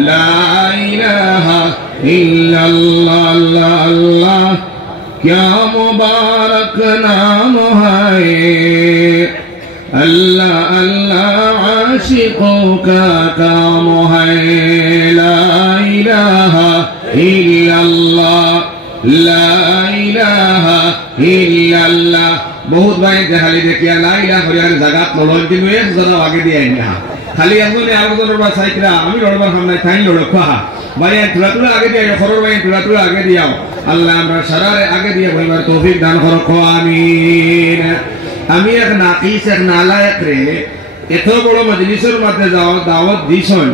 লা ইলাহা ইল্লাল্লাহ আল্লাহ আল্লাহ क्या मुबारक नाम है अल्लाह अल्लाह आशिकों का काम है ला इलाहा इल्लल्लाह ला इलाहा इल्लल्लाह बहुत भाई जहाली देखिए ला इलाहा हरियाणा जगत मोहन दिन में जरा आगे दिया इन्हें खाली हमने आगे बार साइकिला हमें लड़बार हमने थाई लड़का भाई तुला आगे दिया खरोर भाई तुला आगे दिया अल्लाह हमरा शरारे आगे दिया भाईबार तौफीक दान करो आमीन আমি এক নাকিস এক নালায়েক রে এত বড় মজলিসের মধ্যে দাওয়াত দিছন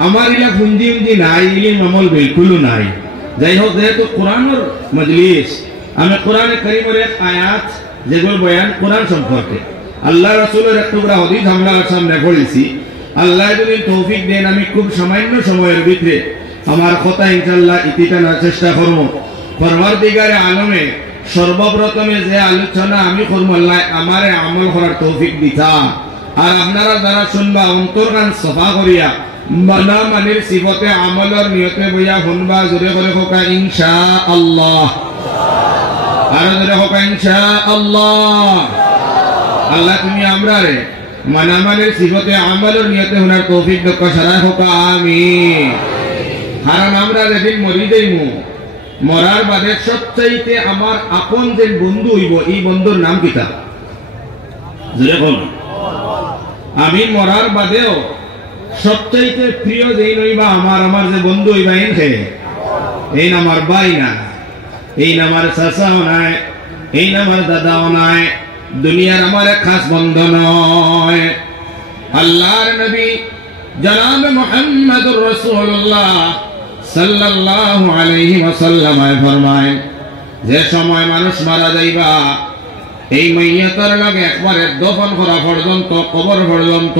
আমার ইলা ফুঞ্জি উঞ্জি নাই ইলম আমল বিলকুল নাই যাই হোক যেহেতু কোরআনের মজলিস আমি কোরআনে কারীমের এক আয়াত যেগুলো বয়ান কোরআন সম্পর্কে আল্লাহ রাসূলের এক টুকরা হাদিস আমরা সামনে পড়েছি আল্লাহ যদি তৌফিক দেন আমি খুব সামান্য সময়ের ভিতরে আমার কথা ইনশাআল্লাহ ইতিটার চেষ্টা করব পরওয়ারদিগারে আলমে সর্বপ্রথমে যে আলোচনা আমি করব আল্লাহ আমারে আমল করার তৌফিক দিতা আর আপনারা যারা শুনবা অন্তরকান সাফা করিয়া মানা মানের সিফতে আমলের নিয়তে বইয়া শুনবা জোরে করে হোকা ইনশাআল্লাহ আর জোরে হোকা ইনশাআল্লাহ আল্লাহ তুমি আমরারে মানা মানের সিফতে আমলের নিয়তে শোনার তৌফিক দাও সারা হোকা আমিন কারণ আমরা যেদিন মরি যাইমু মরার বাদে সবচাইতে আমার আপন যে বন্ধু হইব এই বন্ধুর নাম কিতা জোরে বল আমি মরার বাদেও সবচাইতে প্রিয় যেই নইবা আমার যে বন্ধু হইবা এই না আমার ভাই না এই না আমার চাচাও নাই এই না আমার দাদাও নাই দুনিয়ার আমার এক খাস বন্ধু নয় আল্লাহর নবী জনাব মুহাম্মদুর রাসূলুল্লাহ সাল্লাল্লাহু আলাইহি ওয়াসাল্লাম ফরমায় যে সময় মানুষ মারা যাইবা এই মাইয়াতের লগে একবারে দফন করা পর্যন্ত কবর পর্যন্ত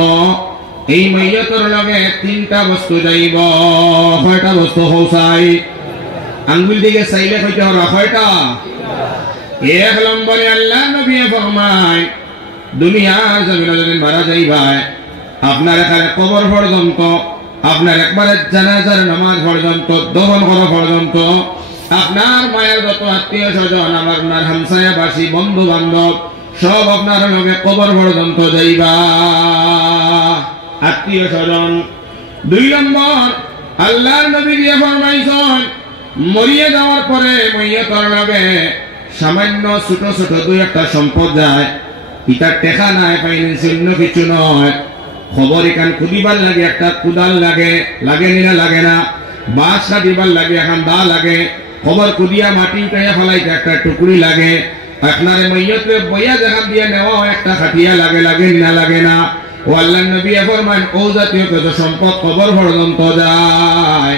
এই মাইয়াতের লগে তিনটা বস্তু যাইব কয়টা বস্তু হউসাই আঙ্গুল দিকে চাইলে কইতে হবে কয়টা এক নম্বরে আল্লাহ নবী ফরমায় দুনিয়ার জমিনে যদি মারা যাইবা আপনার এখানে কবর পর্যন্ত আপনার একবারে জানাজার নামাজ পর্যন্ত দফন করা পর্যন্ত আপনার মায়ের যত আত্মীয় স্বজন আপনার হামসায়াবাসী বন্ধু বান্ধব সব আপনার লগে কবর পর্যন্ত যাইবা আত্মীয় স্বজন দুই নম্বর আল্লাহর নবী দিয়ে ফরমাইছেন মরিয়ে যাওয়ার পরে মাইয়াতের লগে সামান্য ছোট ছোট দুই একটা সম্পদ যায় ইটা টেকা নাই ফাইন্যান্স অন্য কিছু নয় খবর এখান খুদিবার লাগে একটা কুদাল লাগে লাগে না লাগে না বাঁশ কাটিবার লাগে এখন দা লাগে খবর কুদিয়া মাটি উঠাইয়া ফেলাইতে একটা টুকরি লাগে আপনার মাইয়াতে বইয়া যেখান দিয়ে নেওয়া একটা খাটিয়া লাগে লাগে না লাগে না ও আল্লাহর নবী ফরমান ও জাতীয় কত সম্পদ খবর পর্যন্ত যায়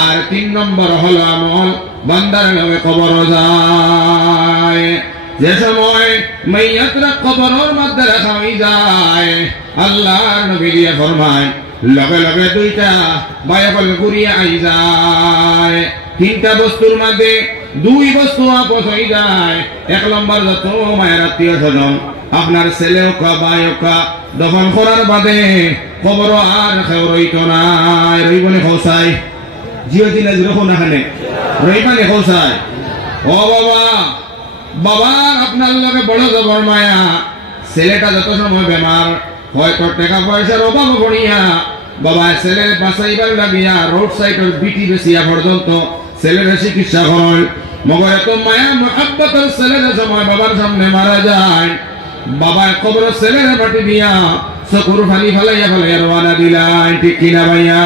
আর তিন নম্বর হলো আমল বান্দার নামে কবর যায় যে সময় মাইয়াতরা কবরের মধ্যে রাখা হয়ে যায় আল্লাহর নবী দিয়ে ফরমায় লগে লগে দুইটা বায়াফল ঘুরিয়ে আই যায় তিনটা বস্তুর মধ্যে দুই বস্তু আপস হয়ে যায় এক নম্বর যত মায়ের আত্মীয় স্বজন আপনার ছেলে হোকা ভাই হোকা দফন করার বাদে কবর আর খেয়ে রইত নাই রইবনে খোসাই জিও দিনে যখন এখানে রইবানে খোসাই ও বাবা বাবার আপনার লগে বড় জবর মায়া ছেলেটা যত সময় বেমার হয়তো টাকা পয়সার অভাব পড়িয়া বাবা ছেলের বাঁচাইবার লাগিয়া রোড সাইডের বিটি বেশিয়া পর্যন্ত ছেলের চিকিৎসা হয় মগর এত মায়া মহাব্বতের ছেলের সময় বাবার সামনে মারা যায় বাবা কবর ছেলের মাটি দিয়া চকুর ফালি ফেলাইয়া ফেলাইয়া রওনা দিলাই ঠিক কিনা ভাইয়া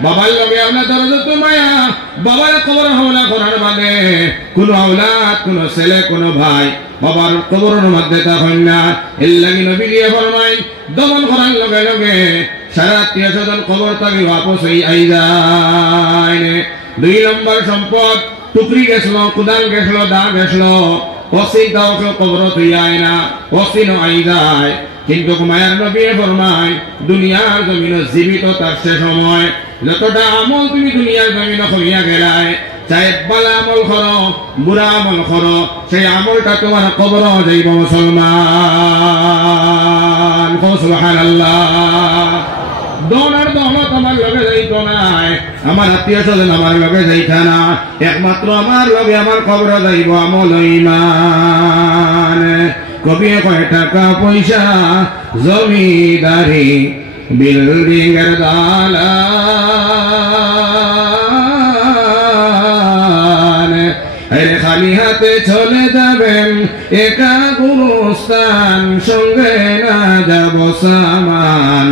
বাবার লগে আওলাদের যত মায়া বাবার কবর হাওলা করার মানে কোনো আওলাদ কোনো ছেলে কোনো ভাই বাবার কবরের মধ্যে তখন না এর লাগি নবী দিয়ে ফরমাই দমন করার লগে লগে সারা আত্মীয় স্বজন কবর থেকে वापस আই যায় দুই নম্বর সম্পদ টুকরি গেছিল কুদাল গেছিল দা গেছিল ওসি দাও কবর তুই আয় না ওসি ন আই যায় কিন্তু মায়ার নবী ফরমায় দুনিয়ার জমিন জীবিত তার সে সময় যতটা আমল তুমি দুনিয়ার জমিন করিয়া গেলায় চাই বালা আমল করো বুড়া আমল করো সেই আমলটা তোমার কবর যাইব মুসলমান সুবহানাল্লাহ দোনার দৌলত আমার লগে যাইতো নাই, আমার আত্মীয় স্বজন আমার লগে যাইতা না, একমাত্র আমার লগে আমার কবর যাইব আমল ঈমান। কবি কয় টাকা পয়সা জমিদারি বিল্ডিং এর দালান, খালি হাতে চলে যাবেন একা গুরুস্থান, সঙ্গে না যাব সামান,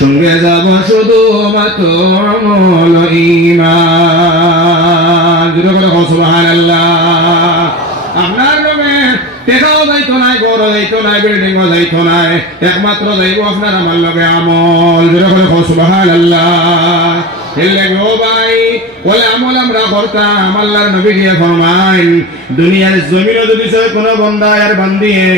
সঙ্গে যাব শুধু মাত্র আমল ঈমান। সুবহানাল্লাহ। আপনার নামে টেকাও যাইতো নাই, ঘর যাইতো নাই, বিল্ডিংও যাইতো নাই, একমাত্র যাইব আপনার আমার লগে আমল। সুবহানাল্লাহ। ও ভাই বলে আমল আমরা করতাম, আল্লাহর নবী দিয়ে ফরমাইন দুনিয়ার জমিনে যদি কোনো বন্দা আর বান্দিয়ে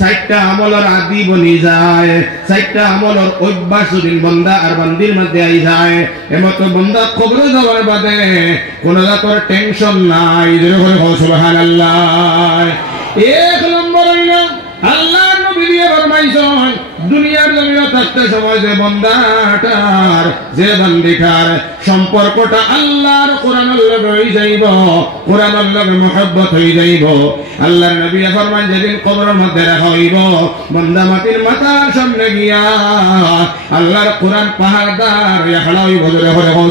60টা আমলের আদি বনি যায়, 60টা আমলের অভ্যাস যদি বন্দা আর বান্দির মধ্যে আই যায়, এমত বন্দা কবরে যাওয়ার বাদে কোন জাতের টেনশন নাই। সুবহানাল্লাহ। এক নম্বর হইল আল্লাহর নবী দিয়ে ফরমাইছেন দুনিয়ার জমিনে থাকতে সময় যে বন্দাটার যে বান্দিটার সম্পর্কটা আল্লাহর কোরআনের লগে হয়ে যাইব, কোরআনের লগে মহব্বত হয়ে যাইব। আল্লাহর নবী ফরমান যেদিন কবরের মধ্যে রাখা হইব, বন্দা মাটির মাথার সামনে গিয়া আল্লাহর কোরআন পাহাড়দার খাড়া হইব।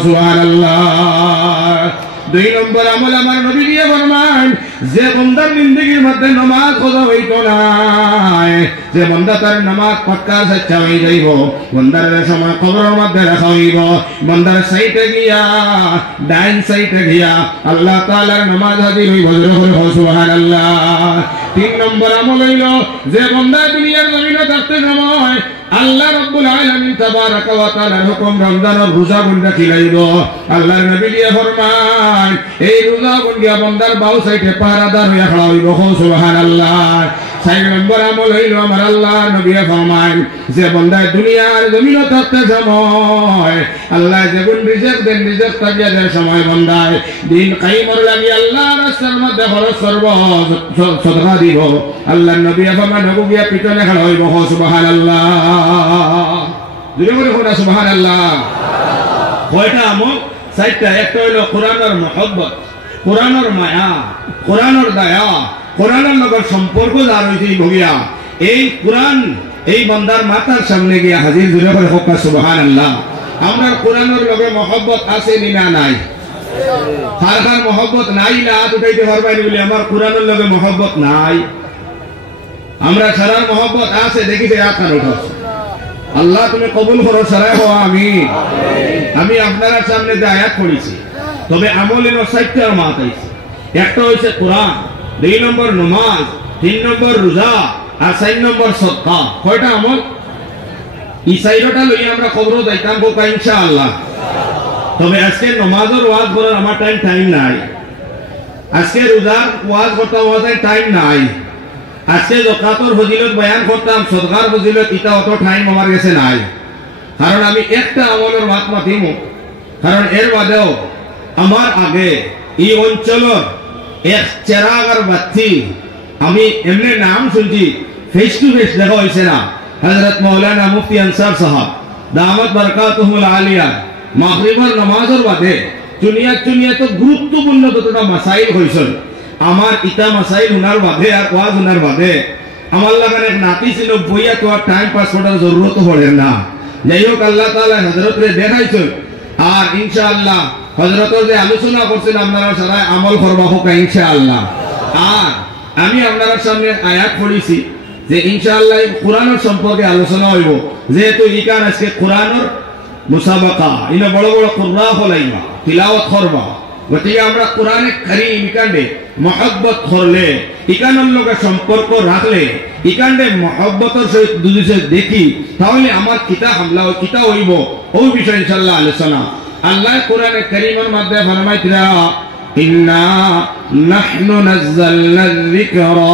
সুবহানাল্লাহ। 2 নম্বর আমল আমার নবী দিয়ে ফরমান যে বন্দার জিন্দেগীর মধ্যে নামাজ কজা হইতো নাই, যে বন্দা তার নামাজ পাক্কা সচ্চা হয়ে যাইব, বন্দার সময় কবরের মধ্যে রাখা হইব, বন্দার সাইটে গিয়া ডাইন সাইটে গিয়া আল্লাহ তাআলার নামাজ হাজির হইব। সুবহানাল্লাহ। 3 নম্বর আমল হইল যে বন্দা দুনিয়ার জমিনে থাকতে সময় আল্লাহ রাব্বুল আলামিন তাবারাকা ওয়া তাআলার হুকুম রমজানের রোজা গুণা খিলাইব। আল্লাহর নবী দিয়ে ফরমান এই রোজা গুণা বন্দার বাউ সাইডে পাহারাদার হইয়া খাড়া হইব। সুবহানাল্লাহ। 4 নম্বর আমল হইল আমার আল্লাহর নবী ফরমান যে বন্দা দুনিয়ার জমিনে থাকতে সময় আল্লাহ যেগুন রিজিক দেন, রিজিক তাকিয়া দেয় সময় বন্দায় দিন কায়েমর লাগি আল্লাহর রাস্তার মধ্যে খরচ করব, সদকা দিব। আল্লাহর নবী ফরমান নবুয়া পিছনে খাড়া হইব। সুবহানাল্লাহ। সুবহানাল্লাহ। কয়টা আমল? 4টা। একটা হইল কোরআনের মহব্বত, কোরআনের মায়া, কোরআনের দয়া, কোরআনের লগর সম্পর্ক যার হইছে ভগিয়া এই কোরআন এই বান্দার মাথার সামনে গিয়া হাজির। জুড়ে করে হোক না সুবহানাল্লাহ। আমরা কোরআনের লগে মহব্বত আছে না নাই? কার কার মহব্বত নাই না উঠাইতে পারবাই বলে আমার কোরআনের লগে মহব্বত নাই? আমরা সারার মহব্বত আছে, দেখিতে আখান উঠাস। আল্লাহ তুমি কবুল করো, সারাই হওয়া আমি আপনার সামনে যে আয়াত পড়েছি, তবে আমলের 4টার মাত আইছে। একটা হইছে কোরআন, 2 নম্বর নামাজ, 3 নম্বর রোজা আর 4 নম্বর সদকা। কয়টা আমল? এই 4টা লইয়া আমরা কবর যাইতাম বোকা ইনশাআল্লাহ। তবে আজকে নামাজের ওয়াজ করার আমার টাইম নাই, আজকে রোজার ওয়াজ করতে টাইম নাই, আজকে যাকাতের ফজিলত বয়ান করতাম, সদকার ফজিলত এটা অত টাইম আমার কাছে নাই। কারণ আমি একটা আমলের মাত মাতিম, কারণ এর বাদেও আমার আগে এই অঞ্চলের এক চেরাগার বাতি আমি এমনি নাম শুনছি, ফেস টু ফেস দেখা হয়েছে না। হযরত মাওলানা মুফতি আনসার সাহেব দামাত বরকাতুহুল আলিয়া মাগরিবের নামাজের বাদে চুনিয়া তো গুরুত্বপূর্ণ যতটা মাসাইল হয়েছিল, আমার ইটা মাসাইল উনার বাদে আর ওয়াজ উনার বাদে আমার লাগান এক নাতি ছিল, বইয়া তো আর টাইম পাস করার জরুরত পড়ে না। যাই হোক আল্লাহ তাআলা হযরতরে দেখাইছে, আর ইনশাআল্লাহ হযরতের যে আলোচনা করছেন আপনারা সবাই আমল করবা হোক ইনশাআল্লাহ। আর আমি আপনাদের সামনে আয়াত পড়েছি যে ইনশাআল্লাহ কোরআনের সম্পর্কে আলোচনা হইব, যেহেতু ইকান আজকে কোরআনের মুসাবাকা, ইনা বড় বড় কুররা হলাইবা তিলাওয়াত করবা, গতিকে আমরা কোরআনে কারীম ইকান্ডে মহব্বত করলে, ইকানের লগে সম্পর্ক রাখলে, ইকান্ডে মহব্বতের সহিত দুদিকে দেখি, তাহলে আমার কিতা হামলা কিতা হইব ওই বিষয় ইনশাআল্লাহ আলোচনা। আল্লাহ কোরআনে কারীমের মধ্যে ফরমাইতরা ইন্না নাহনু নাযালনা যিকরা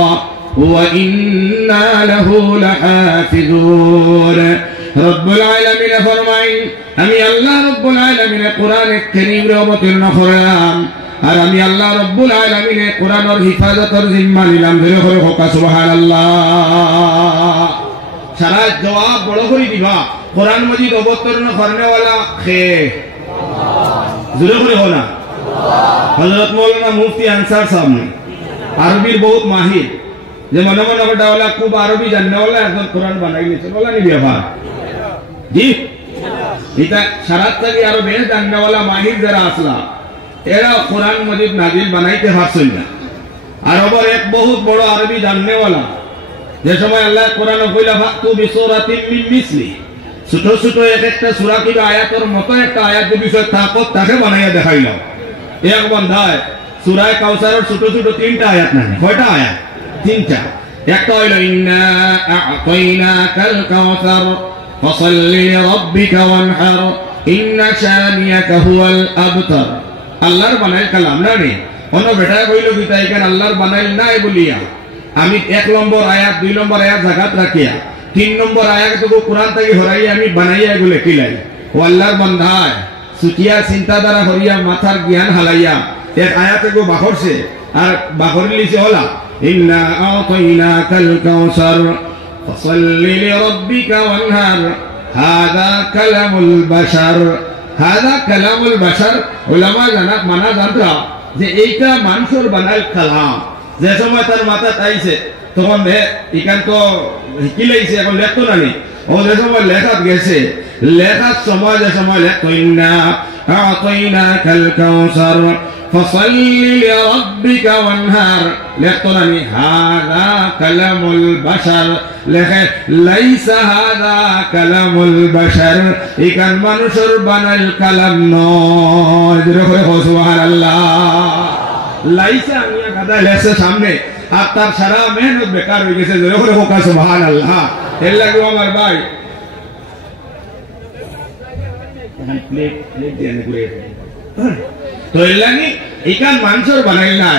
ওয়া ইন্না লাহু লাহাফিজুন। রব্বুল আলামিন ফরমাই আমি আল্লাহ রব্বুল আলামিন কোরআনে কারীমের অবতীর্ণ করলাম, আর আমি আল্লাহ রব্বুল আলামিন কোরআনের হিফাজতের জিম্মা নিলাম। ধরে করে হোক সুবহানাল্লাহ। সারা জবাব বড় করে দিবা, কোরআন মজিদ অবতরণ করনেওয়ালা খে জোরে করে हो ना हजरत मौलाना मुफ्ती अंसार साहब ने अरबीर बहुत माहिर যে মনে মনে ওটাওয়ালা খুব আরবি জাননেওয়ালা একজন কোরআন বানাই নিয়েছে বলা নি ব্যাপার জি এটা সারাত থেকে আরো বেশ জাননেওয়ালা মাহির যারা আসলা এরা কোরআন মজিদ নাজিল বানাইতে পারছেন না আর আবার এক বহুত বড় আরবি জাননেওয়ালা যে সময় আল্লাহ কোরআন কইলা ফাতু বিসূরাতিন মিন মিসলি ছোট ছোট একটা সূরা কিবা আয়াতের মতো একটা আয়াত যদি থাকত তাকে বানাইয়া দেখাইলাম এক বান্দায় সূরা কাউসারের ছোট ছোট তিনটা আয়াত নাই কয়টা আয়াত তিনটা একটা হইল ইন্না আ'তাইনাকাল কাউসার ফাসাল্লি লিরাব্বিকা ওয়ানহার ইন্না শানিয়াকা হুয়াল আবতার আল্লাহর বানাইল কালাম না রে অন্য বেটা কইল কি তাই কেন আল্লাহর বানাইল নাই বলিয়া আমি এক নম্বর আয়াত দুই নম্বর আয়াত জাগাত রাখিয়া তিন নম্বর আয়াত তো কোরআন থেকে হরাই আমি বানাইয়া এগুলো কিলাই ও আল্লাহর বান্দায় সুচিয়া চিন্তা দ্বারা হরিয়া মাথার জ্ঞান হালাইয়া এক আয়াতে গো বাখরছে আর বাখরি লিছে হলা ইন্না আ'তাইনাকাল কাউসার ফাসাল্লি লিরাব্বিকা ওয়ানহার হাযা কালামুল বাশার হাযা কালামুল বাশার উলামা জানাত মানা জানতা যে এইটা মানুষের বানাইল কালাম যে সময় তার মাথা আইছে তখন এখান তো কিলাইছে এখন লেখতো না নি ও যে সময় লেখাত গেছে লেখার সময় যে সময় লেখতো ইন্না আ'তাইনাকাল কাউসার ফাসাল্লি লিরাব্বিকা ওয়ানহার লেখতো না নি হাযা কালামুল বাশার লেখে লাইসা হাযা কালামুল বাশার এখান মানুষের বানাইল কালাম নয় জোরে করে সুবহানাল্লাহ লাইসা আমিয়া গাদা লেখছে সামনে আর তার সারা মেহনত বেকার হয়ে গেছে জোরে করে হোক সুবহানাল্লাহ এর লাগে আমার ভাই প্লেট দিয়ে করে তো এর লাগে এখান মানুষের বানাইল না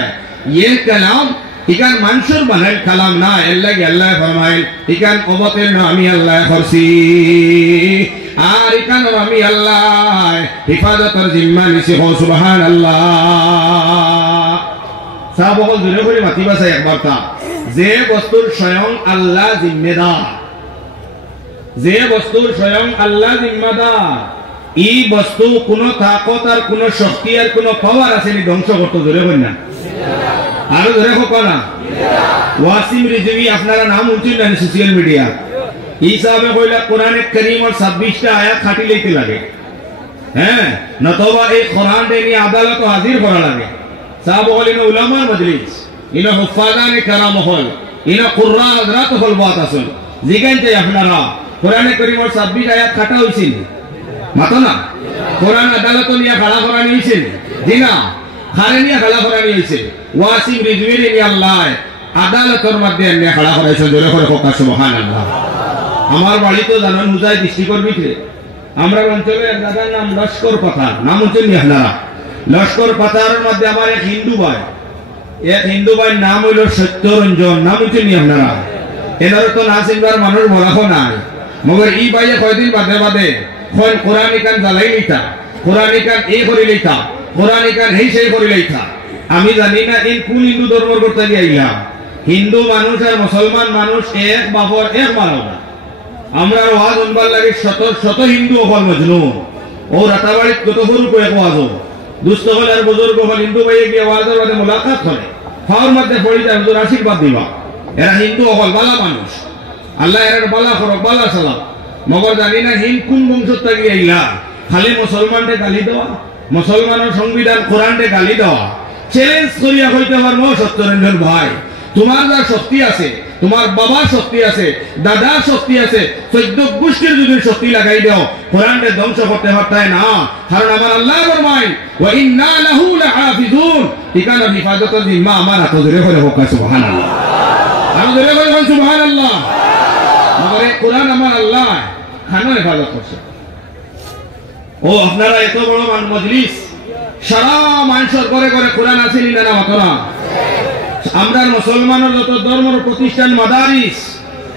ये कलाम इकान मंसूर बनाइल कलाम ना अल्लाह के अल्लाह फरमाइल इकान अवतेर ना আমি আল্লাহ করছি আর ইকান আমি আল্লাহ হিফাজতের জিম্মা নিছি সুবহানাল্লাহ সাহাব বল জোরে করে মাতিবা চাই একবার তা যে বস্তুর স্বয়ং আল্লাহ জিম্মেদার যে বস্তুর স্বয়ং আল্লাহ জিম্মেদার এই বস্তু কোনো তাকত আর কোনো শক্তি আর কোনো পাওয়ার আছে নি ধ্বংস করতে জোরে হয় না আরো ধরে হোক না ওয়াসিম রিজভী আপনারা নাম উঠছেন না সোশ্যাল মিডিয়া এই সাহেব কইলা কোরআনে কারীমের 26টা আয়াত খাটি লইতে লাগে হ্যাঁ নতবা এই কোরআন নিয়ে আদালতে হাজির করা লাগে সাহেব বলেন উলামার মজলিস ইনা হুফাজানে কারাম হল ইনা কুরআন হযরত হল বাত আসল জিগাইতে আপনারা কোরআনে কারীমের 26 আয়াত খাটা হইছিল মাতো না কোরআন আদালতে নিয়ে খাড়া করা নিয়েছিল দিনা খারেনিয়া খাড়া করা নিয়েছে ওয়াসিম রিজভী নি আল্লাহ আদালতের মধ্যে নিয়ে খাড়া করাইছে জোরে করে হোক সুবহানাল্লাহ আমার বাড়ি তো জানেন হুজাই ডিস্ট্রিক্টের ভিতরে আমরা অঞ্চলে এক জায়গার নাম লস্কর পাথার নাম হচ্ছে নি আপনারা লস্কর পাথারের মধ্যে আমার এক হিন্দু ভাই নাম হইল সত্যরঞ্জন নাম হচ্ছে নি আপনারা এনার তো নাসিমদার মানুষ বলাখো নাই মগর এই ভাইয়ে কয়দিন বাদে বাদে কোন কোরআন কান জ্বালাই লইতা কোরআন কান এই করে লইতা কোরআন কান এই সেই করে লইতা আমি জানি না এই কোন হিন্দু ধর্মের করতে গিয়েছিলাম হিন্দু মানুষ আর মুসলমান মানুষ এক বাপর এক মানব আমরা ওয়াজ উনবার লাগে শত শত হিন্দু হল মজনু ও রাতাবাড়িত কত গরু কো এক ওয়াজ দুস্থ হল আর বুজুর্গ হল হিন্দু ভাইয়ে গিয়ে ওয়াজের মধ্যে মুলাকাত করে খাওয়ার মধ্যে পড়ি যায় হুজুর আশীর্বাদ দিবা এরা হিন্দু হল বালা মানুষ আল্লাহ এর বালা করো বালা সালাম মগর জানি না হিন কোন বংশত থেকে আইলা খালি মুসলমানকে গালি দেওয়া মুসলমানের সংবিধান কোরআনকে গালি দেওয়া চ্যালেঞ্জ করিয়া হইতে পারবো সত্যরঞ্জন ভাই তোমার যা শক্তি আছে তোমার বাবার শক্তি আছে দাদার শক্তি আছে 14 গোষ্ঠীর যদি শক্তি লাগাই দাও কোরআনকে ধ্বংস করতে পারতাই না কারণ আমার আল্লাহ ফরমায় ওয়া ইন্না লাহু লাহাফিজুন ঠিকানা হিফাজতের জিম্মা আমার হাতে ধরে করে হোক সুবহানাল্লাহ আমি ধরে করে সুবহানাল্লাহ মগরে কোরআন আমার আল্লাহ খানো হেফাজত করছে ও আপনারা এত বড় মজলিস সারা মানুষের ঘরে ঘরে কোরআন আছে না না মাতরা আমরা মুসলমানের যত ধর্মের প্রতিষ্ঠান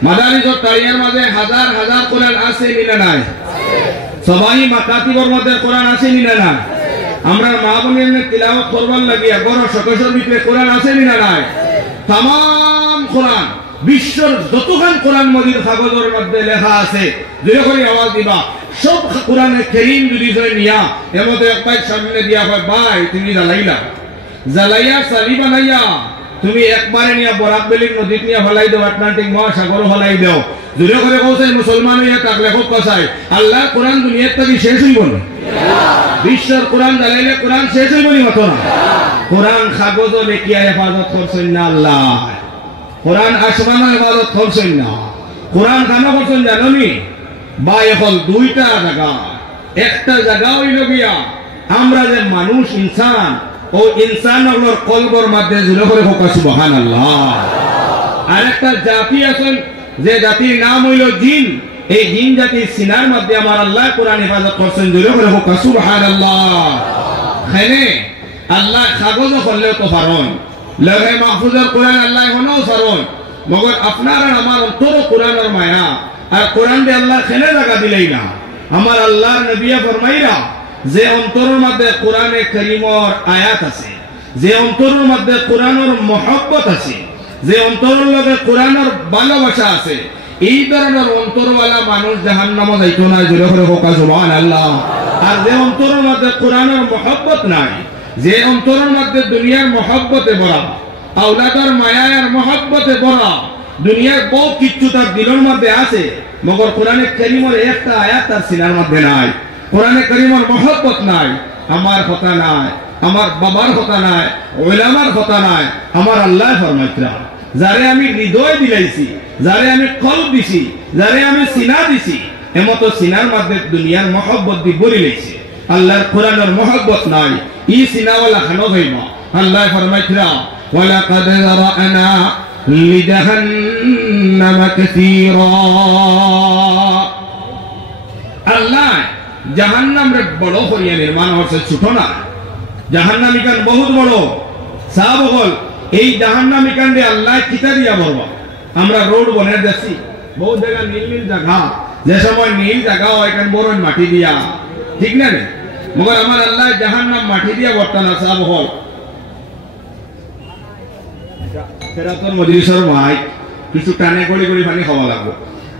মাদারিসের তারিয়ার মাঝে হাজার হাজার কোরআন আছে না নাই সবাই মাকাতিবের মধ্যে কোরআন আছে না না আমরা মা বোনের তিলাওয়াত করবার লাগিয়া বড় সদস্যের ভিতরে কোরআন আছে না নাই तमाम কোরআন বিশ্বর যতখান কোরআন মজিদ কাগজের মধ্যে লেখা আছে যে করে আওয়াজ দিবা সব কোরআনে কারীম যদি জয় নিয়া এমতো একবার সামনে দিয়া হয় ভাই তুমি জ্বালাইয়া সালি বানাইয়া তুমি একবারে নিয়া বরাক বেলির নদীত নিয়া ফলাই দাও, আটলান্টিক মহাসাগর ফলাই দাও। জোরে করে কৌসাই মুসলমান হইয়া তাক লেখক কসাই আল্লাহ কোরআন দুনিয়ার থেকে শেষ হইব না। বিশ্বর কোরআন জ্বালাইলে কোরআন শেষ হইব নি মতো না। কোরআন কাগজ লেখিয়া হেফাজত করছেন না আল্লাহ, কোরআন আসমানের হেফাজত করছেন না। কোরআন কেন করছেন জানো নি? বা এখন দুইটা জায়গা, একটা জায়গা হইল গিয়া আমরা যে মানুষ ইনসান ও ইনসানের কলবর মধ্যে জুড়ে করে হোক সুবহানাল্লাহ। আর একটা জাতি আছেন যে জাতির নাম হইল জিন, এই জিন জাতির সিনার মধ্যে আমার আল্লাহ কোরআন হেফাজত করছেন জুড়ে করে হোক সুবহানাল্লাহ। খাইনে আল্লাহ কাগজ করলেও তো পারন, লৌহে মাহফুজের কোরআন আল্লাহ হলেও পারন, মগর আপনার আর আমার অন্তর কোরআনের মায়া আর কোরআন দিয়ে আল্লাহ খেলে জায়গা দিলেই না। আমার আল্লাহর নবিয়া ফরমাইরা যে অন্তরের মধ্যে কোরআনে কারীমর আয়াত আছে, যে অন্তরের মধ্যে কোরআনের মহব্বত আছে, যে অন্তরের লগে কোরআনের ভালোবাসা আছে, এই ধরনের অন্তরওয়ালা মানুষ জাহান্নামে যাইতো না। জোরে করে হোক সুবহানাল্লাহ। আর যে অন্তরের মধ্যে কোরআনের মহব্বত নাই, যে অন্তরের মধ্যে দুনিয়ার মহব্বতে ভরা, আওলাদের মায়ার মহব্বতে ভরা, দুনিয়ার বহু কিছু তার দিলের মধ্যে আছে, মগর কোরআনে কারীমের একটা আয়াত তার সিনার মধ্যে নাই, কোরআনে কারীমের মহব্বত নাই। আমার কথা নাই, আমার বাবার কথা নাই, উলামার কথা নাই, আমার আল্লাহ ফরমাইতরা যারে আমি হৃদয় দিলাইছি, যারে আমি কলব দিছি, যারে আমি সিনা দিছি, এমতো সিনার মধ্যে দুনিয়ার মহব্বত দি ভরি লাইছে, আল্লাহর কোরআনের মহব্বত নাই। ই সিনাওয়ালা খানো হইবা আল্লাহ ফরমাইতরা ওয়ালাকাদ যারানা লিজাহান্নাম কাসীরা। আল্লাহ জাহান্নাম রে বড় করিয়া নির্মাণ করছে, ছোট না। জাহান্নামী কান বহুত বড় সাহাব হল। এই জাহান্নামী কান্ডে আল্লাহ কিতা দিয়া বলবা? আমরা রোড বনে দেখছি বহুত জায়গা নীল নীল জায়গা, যে সময় নীল জায়গা হয় এখানে বড় মাটি দিয়া, ঠিক না রে? মগর আমার আল্লাহ জাহান্নাম মাটি দিয়া বর্তানা সাহাব হল। ফেরাতর মজলিসের মাইক কিছু টানে গড়ি গড়ি পানি খাওয়া লাগবো।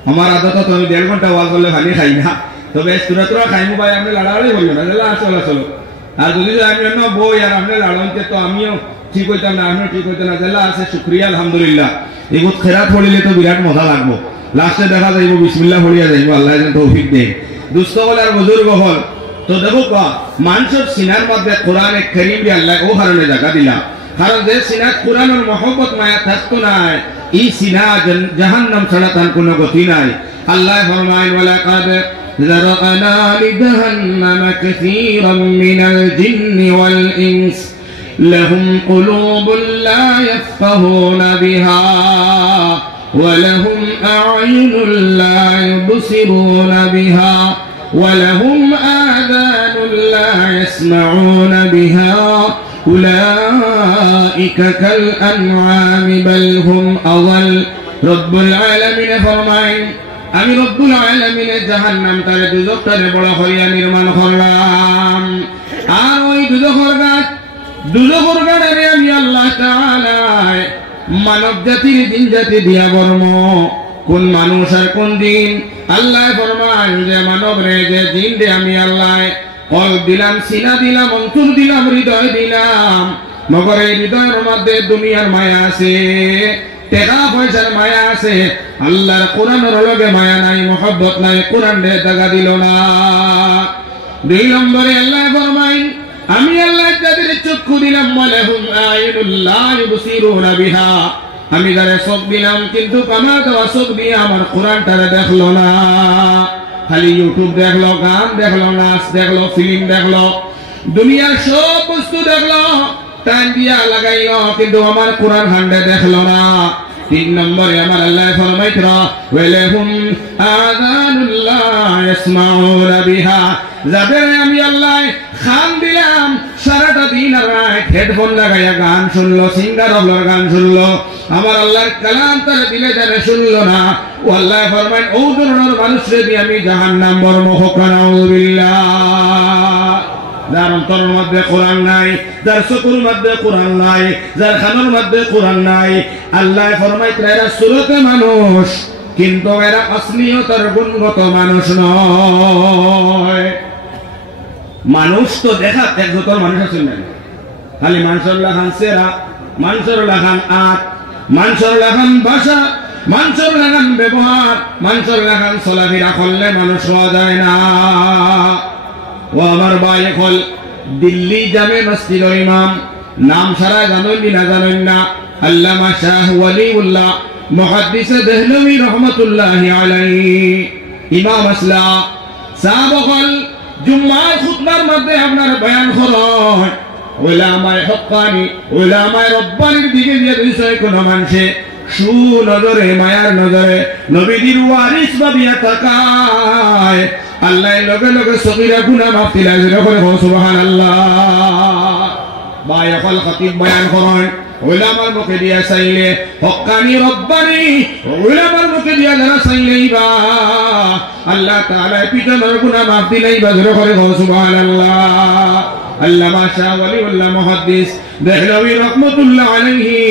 আমার আদত তো আমি 1.5 ঘন্টা ওয়াজ করলে পানি খাই না, তবে তোরা খাইমু ভাই, আপনি লাড়াড়াই বলবো না, আসলে চলো। আর যদি আমি অন্য বই আর আপনি লাড়নতে তো আমিও ঠিক হইতাম না, আমিও ঠিক হইতাম না। জেলা আছে শুক্রিয়া আলহামদুলিল্লাহ। এগুলো খেরাত পড়িলে তো বিরাট মজা লাগবো। লাস্টে দেখা যাইব বিসমিল্লাহ পড়িয়া যাইব, আল্লাহ যেন তৌফিক দেয়। দুস্থ হল আর বুজুর্গ হল তো দেখো মানুষের সিনার মধ্যে কোরআনে কারীম দিয়ে আল্লাহ ও কারণে জায়গা দিলা, কারণ যে সিনাত কোরআনের মহব্বত মায়া থাকতো নাই, এই সিনা জাহান্নাম ছাড়া তার কোনো গতি নাই। আল্লাহ ফরমায় ওয়ালাকাদ যারানা লিজাহান্নাম কাসীরাম মিনাল জিন্নি ওয়াল ইনস লাহুম কুলুবুন লা ইয়াফকাহুনা বিহা ওয়া লাহুম আ'য়ুনুন লা ইউবসিরুনা বিহা ওয়া লাহুম আযানুন লা ইয়াসমা'উনা বিহা উলাইকা কাল আন'আমি বাল হুম আযাল। রব্বুল আলামিন ফরমায় আমি রব্বুল আলামিনের জাহান্নাম তারে দুজকটারে বড় করিয়া নির্মাণ করলাম, আর ওই দুজকের গাড়ে আমি আল্লাহ তাআলা মানব জাতির জিন জাতি দিয়া বর্ম। কোন মানুষ আর কোন দিন? আল্লাহ ফরমায় যে মানব রে, যে জিন রে আমি আল্লাহ কলব দিলাম, সিনা দিলাম, অন্তর দিলাম, হৃদয় দিলাম, মগর এই হৃদয়ের মধ্যে দুনিয়ার মায়া আছে, টাকা পয়সার মায়া আছে, আল্লাহর কোরআনের লগে মায়া নাই, মহব্বত নাই, কোরআন রে জায়গা দিল না। 2 নম্বরে আল্লাহ ফরমায় আমি আল্লাহ যাদের চক্ষু দিলাম, ওয়ালাহুম আ'য়ুনুন লা ইউবসিরুনা বিহা, আমি যারা চোখ দিলাম কিন্তু আমার দেওয়া চোখ দিয়ে আমার কোরআনটারে দেখলো না, খালি ইউটিউব দেখলো, গান দেখলো, নাচ দেখলো, ফিল্ম দেখলো, দুনিয়ার সব বস্তু দেখলো, টাইম দিয়া লাগাইলো, কিন্তু আমার কোরআন হান্ডে দেখলো না। 3 নম্বরে আমার আল্লাহ ফরমাইতরা ওয়ালাহুম আযানুন লা ইয়াসমাউনা বিহা, যাদের আমি আল্লাহ খান দিলাম, সারাটা দিন আর রাত হেডফোন লাগাইয়া গান শুনলো, সিঙ্গার হলো গান শুনলো, আমার আল্লাহর কালাম তার দিলে যারা শুনলো না, ও আল্লাহ ফরমায় ও ধরনের মানুষরে দিয়ে আমি জাহান্নাম বর্ম হোক। নাউযুবিল্লাহ। যার অন্তরের মধ্যে কোরআন নাই, যার চকুর মধ্যে কোরআন নাই, যার কানের মধ্যে কোরআন নাই, আল্লাহ ফরমাইতেন এরা সুরতে মানুষ কিন্তু এরা আসলিয়তার গুণগত মানুষ নয়। মানুষ তো দেখা একজোট মানুষ আছে না, খালি মানুষের লাগান চেহারা, মানুষের লাগান আট, মানুষের লাগান ভাষা, মানুষের লাগান ব্যবহার, মানুষের লাগান চলাফেরা করলে মানুষ হওয়া যায় না। ও আমার ভাই, হল দিল্লি জামে মসজিদের ইমাম, নাম সারা জানেন না জানেন না, আল্লামা শাহ ওয়ালিউল্লাহ মুহাদ্দিস দেহলভী রহমাতুল্লাহি আলাইহি ইমাম আসলা সাহাবগণ জুম্মার খুতবার মধ্যে আপনার বয়ান করেন উলামায়ে হক্কানি, উলামায়ে রব্বানির দিকে যে বিষয় কোন মানুষে সুনজরে মায়ার নজরে নবীর ওয়ারিস ভাবিয়া তাকায়, আল্লাহ লগে লগে সগীরা গুনাহ মাফ দিলাই করে সুবহানাল্লাহ। বায়াকাল খতিব বয়ান করেন উলামার মুখে দিয়া চাইলে হক্কানি রব্বানি, উলামার মুখে দিয়া যারা চাইলেইবা আল্লাহ তাআলা পিছনের গুনাহ মাফ দিলাইবা করে সুবহানাল্লাহ। আল্লামা শাহ ওয়ালিউল্লাহ মুহাদ্দিস দেহলভী রহমাতুল্লাহ আলাইহি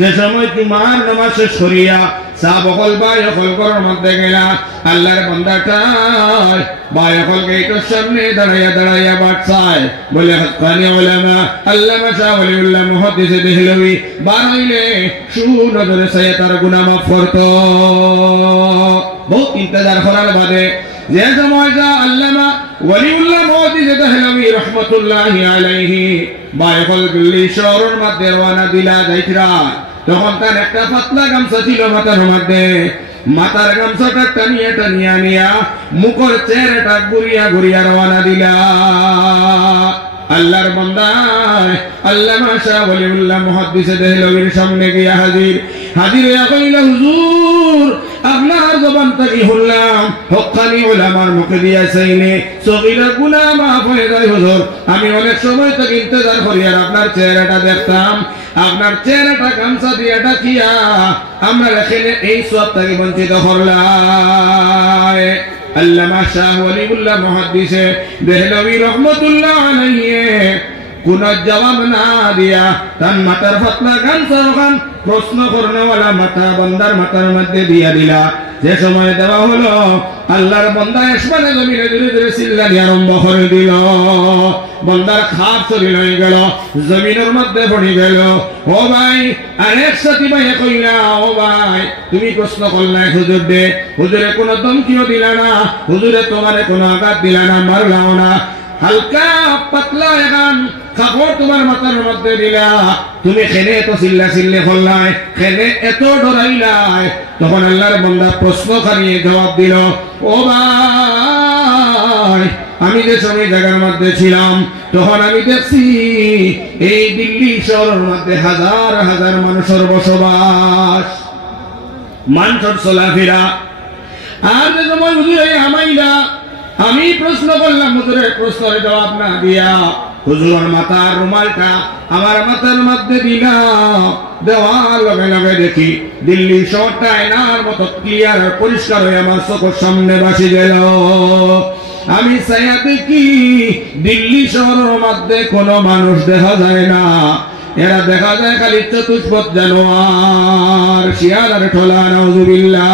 যে সময় জুমার নামাজ শেষ করিয়া সাহাবগণ বায়াকাল ঘরের মধ্যে গেলা, আল্লাহর বান্দাটাই বায়াকাল গেটের সামনে দাঁড়াইয়া দাঁড়াইয়া বাচ্চায় বলে হক্কানি উলামা আল্লামা শাহ ওয়ালিউল্লাহ মুহাদ্দিস দেহলভী বানাইলে সুনজরে চাইয়া তার গুনাহ মাফ করতো। বহুত ইন্তজার করার বাদে যে সময় যা আল্লামা ওয়ালিউল্লাহ মুহাদ্দিস দেহলভী রহমাতুল্লাহি আলাইহি বায়াকাল দিল্লি শহরের মধ্যে রওনা দিলা যাইতরা, তখন তার একটা পাতলা গামছা ছিল মাথার মধ্যে, মাথার গামছাটা টানিয়া টানিয়া নিয়া মুখের চেহারাটা ঘুরিয়া ঘুরিয়া রওনা দিলা। আল্লাহর বান্দা আল্লামা শাহ ওয়ালিউল্লাহ মুহাদ্দিস দেহলভীর সামনে গিয়া হাজির হইয়া কইল, হুজুর আপনার জবান থেকে শুনলাম হক্কানি উলামার মুখে দিয়া চাইলে সগীরা গুনাহ মাফ হয়ে যায়। হুজুর আমি অনেক সময় থেকে ইন্তজার করি আর আপনার চেহারাটা দেখতাম, আপনার চেহারাটা গামছা দিয়া ঢাকিয়া আমরা এখানে এই সওয়াব থেকে বঞ্চিত করলাম। আল্লামা শাহ ওয়ালিউল্লাহ মুহাদ্দিস দেহলভী রহমাতুল্লাহ আলাইহি কোন জবাব না দিয়া তার মাথার ফাতলা গামছা প্রশ্ন করনেওয়ালা মাথা বান্দার মাথার মধ্যে দিয়া দিলা। যে সময় দেওয়া হলো আল্লাহর বান্দা আসমানে জমিনে ধীরে ধীরে চিল্লানি আরম্ভ করে দিল, বান্দার খাপ চুরি হয়ে গেল, জমিনের মধ্যে পড়ে গেল। ও ভাই আরেক সাথী ভাই কইলা, ও ভাই তুমি প্রশ্ন করলে হুজুর দে, হুজুরে কোনো ধমকিও দিলা না, হুজুরে তোমারে কোনো আঘাত দিলা না, মারলাও না, হালকা পাতলা এখন কাপড় তোমার মাথার মধ্যে দিলা, তুমি খেলে এত চিল্লা চিল্লি করলাই, খেলে এত ডরাইলাই। তখন আল্লাহর বান্দা প্রশ্ন করিয়ে জবাব দিল, ও ভাই আমি যে সময় জায়গার মধ্যে ছিলাম তখন আমি দেখছি এই দিল্লি শহরের মধ্যে হাজার হাজার মানুষের বসবাস, মানুষের চলাফেরা। আর যে সময় হুজুর আমাইলা আমি প্রশ্ন করলাম, হুজুরের প্রশ্নের জবাব না দিয়া হুজুরের মাথার রুমালটা আমার মাথার মধ্যে দিলা, দেওয়ার লগে লগে দেখি দিল্লি শহরটা আয়নার মতো ক্লিয়ার পরিষ্কার হয়ে আমার চোখের সামনে ভাসি গেল। আমি চাইয়া দেখি দিল্লি শহরের মধ্যে কোনো মানুষ দেখা যায় না, এরা দেখা যায় খালি চতুষ্পদ জানোয়ার, শিয়াল আর ঠোলা। নাউযুবিল্লাহ।